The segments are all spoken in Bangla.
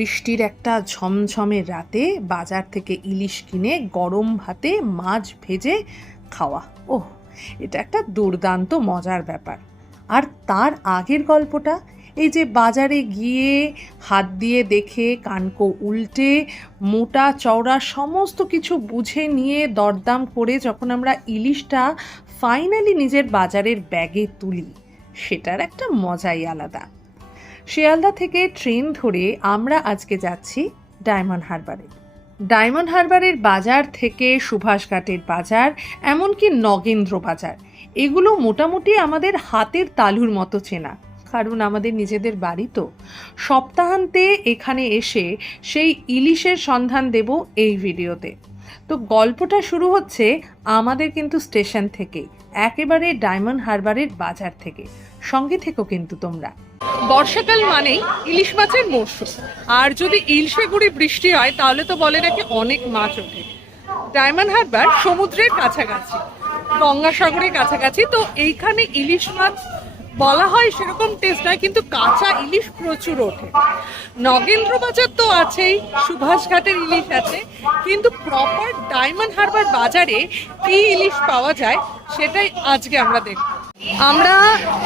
বৃষ্টির একটা ঝমঝমে রাতে বাজার থেকে ইলিশ কিনে গরম ভাতে মাছ ভেজে খাওয়া, ওহ, এটা একটা দুর্দান্ত মজার ব্যাপার। আর তার আগের গল্পটা, এই যে বাজারে গিয়ে হাত দিয়ে দেখে কানকো উল্টে মোটা চওড়া সমস্ত কিছু বুঝে নিয়ে দরদাম করে যখন আমরা ইলিশটা ফাইনালি নিজের বাজারের ব্যাগে তুলি, সেটার একটা মজাই আলাদা। শিয়ালদা থেকে ট্রেন ধরে আমরা আজকে যাচ্ছি ডায়মন্ড হারবারে। ডায়মন্ড হারবারের বাজার থেকে সুভাষঘাটের বাজার, এমনকি নগেন্দ্র বাজার, এগুলো মোটামুটি আমাদের হাতের তালুর মতো চেনা, কারণ আমাদের নিজেদের বাড়ি তো। সপ্তাহান্তে এখানে এসে সেই ইলিশের সন্ধান দেব এই ভিডিওতে। তো গল্পটা শুরু হচ্ছে আমাদের কিন্তু স্টেশন থেকে, একেবারে ডায়মন্ড হারবারের বাজার থেকে। সঙ্গে থেকো কিন্তু তোমরা। বর্ষাকাল মানেই ইলিশ মাছের মরশুম, আর যদি ইলশে গুড়ি বৃষ্টি হয় তাহলে তো বলে নাকি অনেক মাছ ওঠে। ডায়মন্ড হারবার সমুদ্রের কাছাকাছি, গঙ্গাসাগরের কাছাকাছি, তো এইখানে ইলিশ মাছ বলা হয় সেরকম টেস্ট নয়, কিন্তু কাঁচা ইলিশ প্রচুর ওঠে। নগেন্দ্র বাজার তো আছেই, সুভাষঘাটের ইলিশ আছে, কিন্তু প্রপার ডায়মন্ড হারবার বাজারে কি ইলিশ পাওয়া যায় সেটাই আজকে আমরা দেখব। আমরা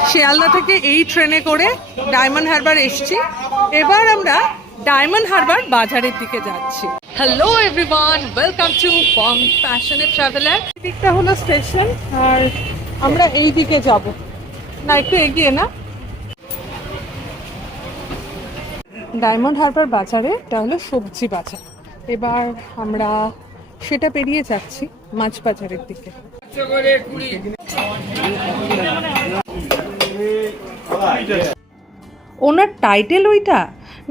শিয়ালদা থেকে এই ট্রেনে করে ডায়মন্ড হারবার এসেছি, এবার আমরা ডায়মন্ড হারবার বাজারের দিকে যাচ্ছি। Hello everyone, welcome to Bong passionate traveller. দিকটা হলো স্টেশন, আর আমরা এই দিকে যাব না, একটু এগিয়ে না। ডায়মন্ড হারবার বাজারে এটা হলো সবজি বাজার, এবার আমরা সেটা পেরিয়ে যাচ্ছি মাছ বাজারের দিকে। ওনার টাইটেল ওইটা,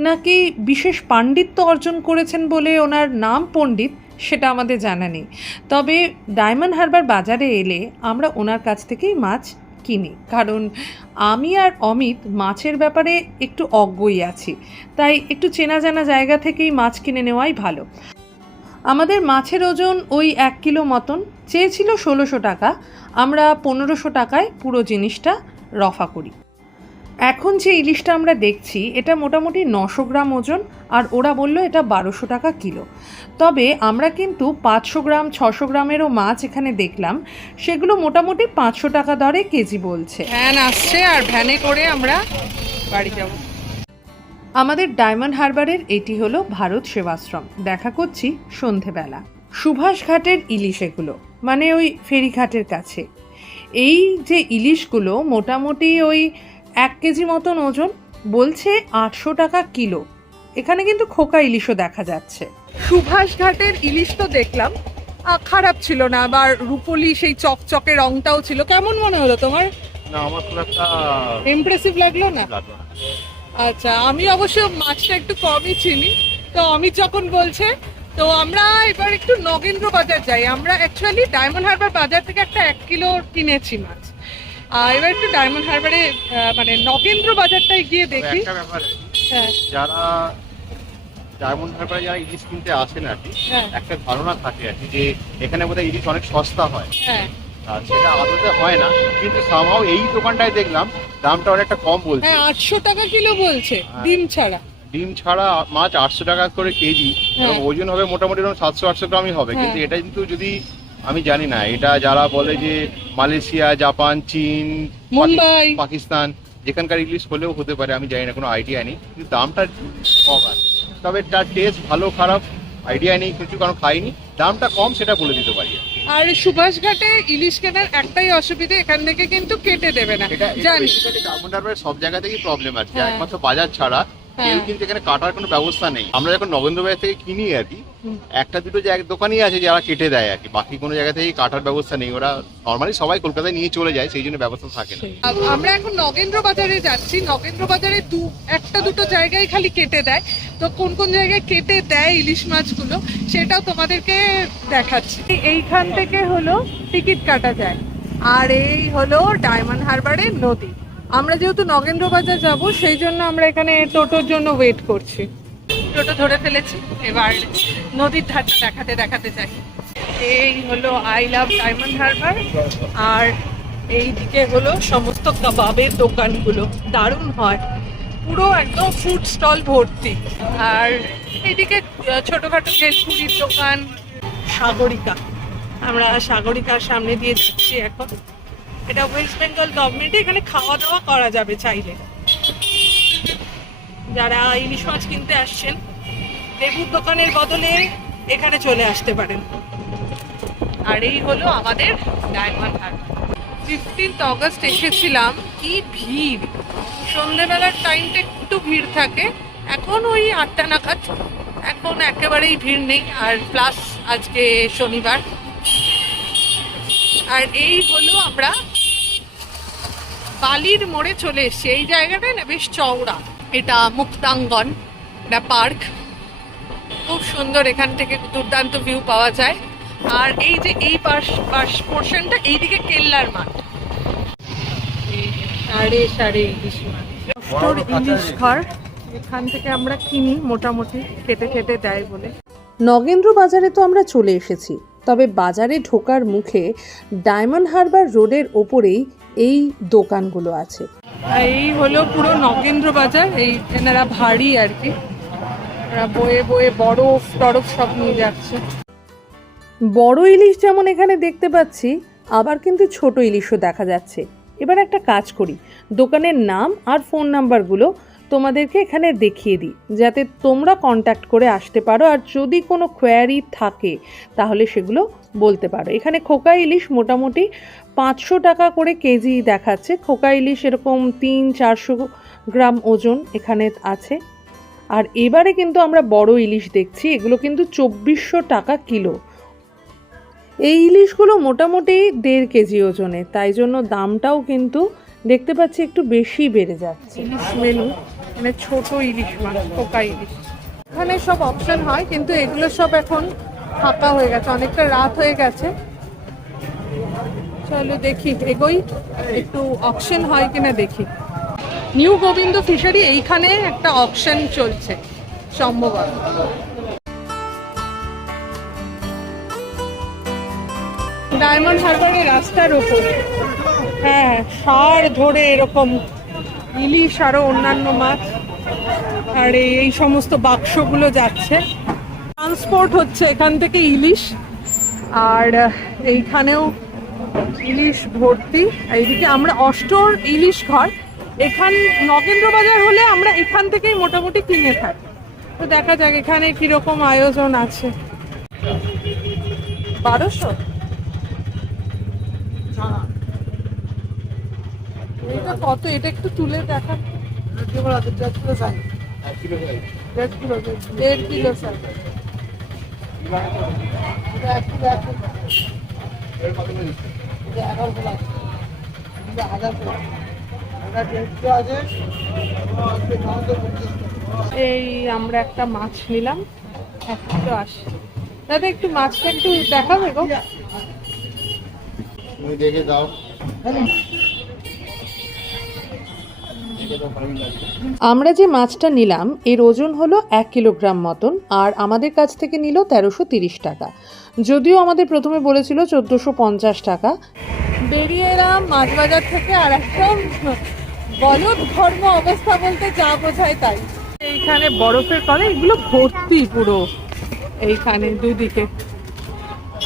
নাকি বিশেষ পাণ্ডিত্য অর্জন করেছেন বলে ওনার নাম পণ্ডিত, সেটা আমাদের জানা নেই। তবে ডায়মন্ড হারবার বাজারে এলে আমরা ওনার কাছ থেকেই মাছ কিনি, কারণ আমি আর অমিত মাছের ব্যাপারে একটু অজ্ঞই আছি, তাই একটু চেনা জানা জায়গা থেকেই মাছ কিনে নেওয়াই ভালো। আমাদের মাছের ওজন ওই 1 কিলো মতন, চেয়েছিল 1600 টাকা, আমরা 1500 টাকায় পুরো জিনিসটা রফা করি। এখন যে ইলিশটা আমরা দেখছি এটা মোটামুটি 900 গ্রাম ওজন, আর ওরা বলল এটা 1200 টাকা কিলো। তবে আমরা কিন্তু 500 গ্রাম 600 গ্রামেরও মাছ এখানে দেখলাম, সেগুলো মোটামুটি 500 টাকা দরে কেজি বলছে। ভ্যান আসছে, আর ভ্যানে করে আমরা বাড়ি যাব। আমাদের ডায়মন্ড হারবারের এটি হলো ভারত সেবাশ্রম। দেখা করছি সন্ধেবেলা। সুভাষঘাটের ইলিশ এগুলো, মানে ওই ফেরিঘাটের কাছে। এই যে ইলিশগুলো মোটামুটি ওই 1 কেজি মতন ওজন, বলছে 800 টাকা কিলো। এখানে কিন্তু খোকা ইলিশও দেখা যাচ্ছে। সুভাষঘাটের ইলিশ তো দেখলাম, খারাপ ছিল না, আবার রূপলি সেই চকচকে রংটাও ছিল। কেমন মনে হলো তোমার? না, আমার খুব একটা ইমপ্রেসিভ লাগলো না। আচ্ছা, আমি অবশ্য মাছটা একটু কমই চিনি, তো আমি যখন বলছে, তো আমরা এবার একটু নগেন্দ্র বাজার যাই। আমরা অ্যাকচুয়ালি ডায়মন্ড হারবার বাজার থেকে একটা 1 কিলো কিনেছি মাছ, আর এবার একটু ডায়মন্ড হারবারে মানে নগেন্দ্র বাজারটায় গিয়ে দেখি। হ্যাঁ, যারা ডায়মন্ড হারবারে যারা ইলিশ কিনতে আসেন আর কি, একটা ধারণা থাকে আর কি যে এখানে বোধহয় ইলিশ অনেক সস্তা হয়। হ্যাঁ, আর সেটা আদতে হয় না, কিন্তু সামহাও এই দোকানটায় দেখলাম দামটা অনেকটা কম বলছে। হ্যাঁ, 800 টাকা কিলো বলছে, ডিম ছাড়া মাছ 800 টাকা করে কেজি, এবং ওজন হবে মোটামুটি 700-800 গ্রামই হবে। কিন্তু এটা কিন্তু যদি আমি জানি না, এটা যারা বলে যে মালয়েশিয়া, জাপান, চীন, মুম্বাই, পাকিস্তান, যেখানকার ইলিশ হলেও হতে পারে, আমি জানি না, কোনো আইডিয়া নেই, কিন্তু দামটা কম আছে। তবে তার টেস্ট ভালো খারাপ আইডিয়া নেই কিছু, কারণ খাইনি, দামটা কম সেটা বলে দিতে পারি। আর সুভাষঘাটে ইলিশ কেনার একটাই অসুবিধা, এখান থেকে কিন্তু কেটে দেবে না, জানি। ডায়মন্ড হারবারের সব জায়গা থেকেই প্রবলেম আছে, একমাত্র বাজার ছাড়া কেউ কিন্তু এখানে কাটার কোনো ব্যবস্থা নেই। আমরা যখন নগেন্দ্র বাজার থেকে কিনি আর কি, একটা দুটো দোকানই আছে যারা কেটে দেয় আর কি, বাকি কোনো জায়গা থেকে কাটার ব্যবস্থা নেই। ওরা নর্মালি সবাই কলকাতায় নিয়ে চলে যায়, সেই জন্য ব্যবস্থা থাকে না। আমরা এখন নগেন্দ্র বাজারে যাচ্ছি। নগেন্দ্র বাজারে একটা দুটো জায়গায় খালি কেটে দেয়, তো কোন কোন জায়গায় কেটে দেয় ইলিশ মাছগুলো সেটাও তোমাদেরকে দেখাচ্ছি। এইখান থেকে হলো টিকিট কাটা যায়, আর এই হলো ডায়মন্ড হারবারের নদী। আমরা যেহেতু নগেন্দ্র বাজার যাব, সেই জন্য আমরা এখানে টোটোর জন্য ওয়েট করছি। টোটো ধরে ফেলেছি, এবার নদীর ধারটা দেখাতে দেখাতে যাই। এই হলো আই লাভ ডায়মন্ড হারবার, আর এই দিকে হলো সমস্ত কাবাবের দোকানগুলো, দারুণ হয়। পুরো একদম ফুড স্টল ভর্তি। আর এদিকে ছোটখাটো ভেলপুরির দোকান। সাগরিকা, আমরা সাগরিকার সামনে দিয়ে যাচ্ছি এখন। এটা ওয়েস্ট বেঙ্গল গভর্নমেন্টে, এখানে খাওয়া দাওয়া করা যাবে চাইলে। যারা ইলিশ মাছ কিনতে আসছেন লেবুর দোকানের বদলে এখানে চলে আসতে পারেন। আর এই হলো আমাদের ডায়মন্ড হারবার। 15 অগস্ট এসেছিলাম, কি ভিড়! সন্ধ্যেবেলার টাইমটা একটু ভিড় থাকে, এখন ওই 8টা নাগাদ, এখন একেবারেই ভিড় নেই। আর প্লাস আজকে শনিবার। আর এই হলো আমরা বালির মোড়ে চলে এসেছি। এই জায়গাটায় না বেশ চওড়া। এটা মুক্তাঙ্গন, এটা পার্ক, খুব সুন্দর। এখান থেকে দুর্দান্ত ভিউ পাওয়া যায়। আর এই যে এই পোর্শনটা, এইদিকে কেল্লার মাঠ, সাড়ে সাড়ে ইলিশ মাছ, ইলিশ ঘর। এখান থেকে আমরা কিনি, মোটামুটি কেটে কেটে দেয় বলে। নগেন্দ্র বাজারে তো আমরা চলে এসেছি, তবে বাজারে ঢোকার মুখে ডায়মন্ড হারবার রোডের ওপরেই এই দোকানগুলো আছে। এই হলো পুরো নগেন্দ্র বাজার। এই এনারা ভারী আর কি, ওরা বয়ে বয়ে বরফ টরফ সব নিয়ে যাচ্ছে। বড় ইলিশ যেমন এখানে দেখতে পাচ্ছি, আবার কিন্তু ছোট ইলিশও দেখা যাচ্ছে। এবার একটা কাজ করি, দোকানের নাম আর ফোন নাম্বারগুলো তোমাদেরকে এখানে দেখিয়ে দিই, যাতে তোমরা কন্ট্যাক্ট করে আসতে পারো। আর যদি কোনো কোয়ারি থাকে তাহলে সেগুলো বলতে পারো। এখানে খোকা ইলিশ মোটামুটি 500 টাকা করে কেজি দেখাচ্ছে। খোকা ইলিশ এরকম 300-400 গ্রাম ওজন এখানে আছে। আর এবারে কিন্তু আমরা বড় ইলিশ দেখছি, এগুলো কিন্তু 2400 টাকা কিলো। এই ইলিশগুলো মোটামুটি 1.5 কেজি ওজনে, তাই জন্য দামটাও কিন্তু দেখতে পাচ্ছি একটু বেশি বেড়ে যাচ্ছে। ইলিশ মেনু, মানে ছোট ইলিশ মাছ, পোকা ইলিশ। এখানে সব অপশন হয়, কিন্তু এগুলো সব এখন ফাঁকা হয়ে গেছে, অনেকটা রাত হয়ে গেছে। চলো দেখি, এগোই, একটু অকশন হয় কিনা দেখি। নিউ গোবিন্দ ফিশারি, এইখানে একটা অকশন চলছে সম্ভবত। ডায়মন্ড হারবারের রাস্তার ওপর, হ্যাঁ, ষাঁড় ধরে এরকম ইলিশ আরো অন্যান্য মাছ। আর এই সমস্ত বাক্সগুলো যাচ্ছে, ট্রান্সপোর্ট হচ্ছে এখান থেকে ইলিশ। আর এইখানেও ইলিশ ভর্তি। এইদিকে আমরা অষ্টর ইলিশ ঘর, এখান নগেন্দ্র বাজার হলে আমরা এখান থেকেই মোটামুটি কিনে থাকি। তো দেখা যাক এখানে কিরকম আয়োজন আছে। 1200 এটা কত? এটা একটু তুলে দেখা। 1.5 কিলো স্যার। এই আমরা একটা মাছ নিলাম, 180। দাদা একটু মাছটা একটু দেখাবে গো? তুমি দেখে দাও। আমরা যে মাছটা নিলাম এর ওজন হলো 1 কিলোগ্রাম মতন, আর আমাদের কাছ থেকে নিল 1330 টাকা। যদিও আমাদের প্রথমে বলেছিল 1450 টাকা। বেরিয়ে এলাম মাছ বাজার থেকে, আর একদম বলদ ধর্ম অবস্থা বলতে যা বোঝায় তাই। এইখানে বরফের কলে এগুলো ভর্তি পুরো, এইখানে দুদিকে।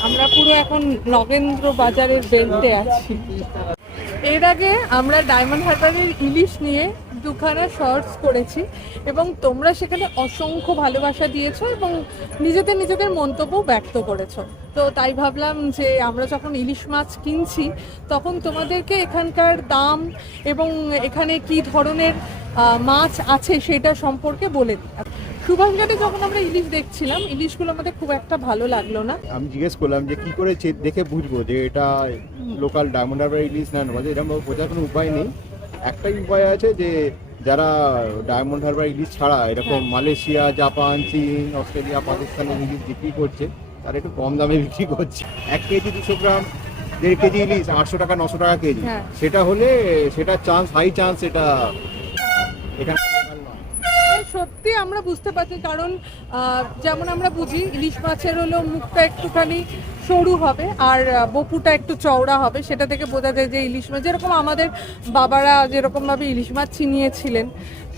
আমরা পুরো এখন নগেন্দ্র বাজারের বেল্টে আছি। এর আগে আমরা ডায়মন্ড হারবারের ইলিশ নিয়ে 2খানা শর্টস করেছি, এবং তোমরা সেখানে অসংখ্য ভালোবাসা দিয়েছো এবং নিজেদের মন্তব্য ব্যক্ত করেছো। তো তাই ভাবলাম যে আমরা যখন ইলিশ মাছ কিনছি তখন তোমাদেরকে এখানকার দাম এবং এখানে কি ধরনের মাছ আছে সেটা সম্পর্কে বলে দিই। সুভাষঘাটে যখন আমরা ইলিশ দেখছিলাম, ইলিশগুলো আমাদের খুব একটা ভালো লাগলো না। আমি জিজ্ঞেস করলাম যে কি করে দেখে বুঝবো যে এটা লোকাল ডায়মন্ড হারবার ইলিশ না নয়, এরকম বোঝার কোনো উপায় নেই। একটাই উপায় আছে, যে যারা ডায়মন্ড হারবার ইলিশ ছাড়া এরকম মালয়েশিয়া, জাপান, চীন, অস্ট্রেলিয়া, পাকিস্তানের ইলিশ বিক্রি করছে, তারা একটু কম দামে বিক্রি করছে। 1 কেজি 200 গ্রাম 1.5 কেজি ইলিশ 800 টাকা 900 টাকা কেজি। সেটা হলে সেটা চান্স, হাই চান্স এটা এখানে সত্যি আমরা বুঝতে পারছি, কারণ যেমন আমরা বুঝি ইলিশ মাছের হলো মুখটা একটুখানি সরু হবে আর বপুটা একটু চওড়া হবে, সেটা থেকে বোঝা যায় যে ইলিশ মাছ, যেরকম আমাদের বাবারা যেরকমভাবে ইলিশ মাছ চিনিয়েছিলেন,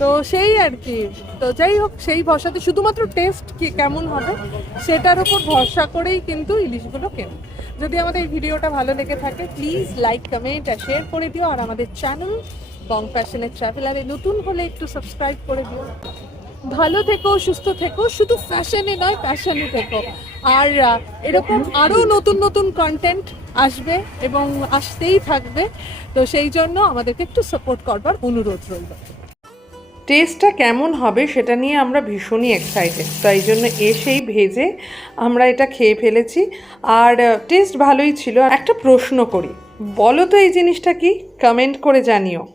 তো সেই আর কি। তো যাই হোক, সেই ভরসাতে শুধুমাত্র টেস্ট কি কেমন হবে সেটার উপর ভরসা করেই কিন্তু ইলিশগুলো কেন। যদি আমাদের এই ভিডিওটা ভালো লেগে থাকে প্লিজ লাইক, কমেন্ট আর শেয়ার করে দিও, আর আমাদের চ্যানেল বং ফ্যাশনের ট্রাভেলারে নতুন হলে একটু সাবস্ক্রাইব করে দিও। ভালো থেকো, সুস্থ থেকো, শুধু ফ্যাশনে নয় প্যাশনে থেকো। আর এরকম আরও নতুন নতুন কন্টেন্ট আসবে এবং আসতেই থাকবে, তো সেই জন্য আমাদেরকে একটু সাপোর্ট করবার অনুরোধ রইল। টেস্টটা কেমন হবে সেটা নিয়ে আমরা ভীষণই এক্সাইটেড, তাই জন্য এসেই ভেজে আমরা এটা খেয়ে ফেলেছি। আর টেস্ট ভালোই ছিল। একটা প্রশ্ন করি, বলো তো এই জিনিসটা কি, কমেন্ট করে জানিও।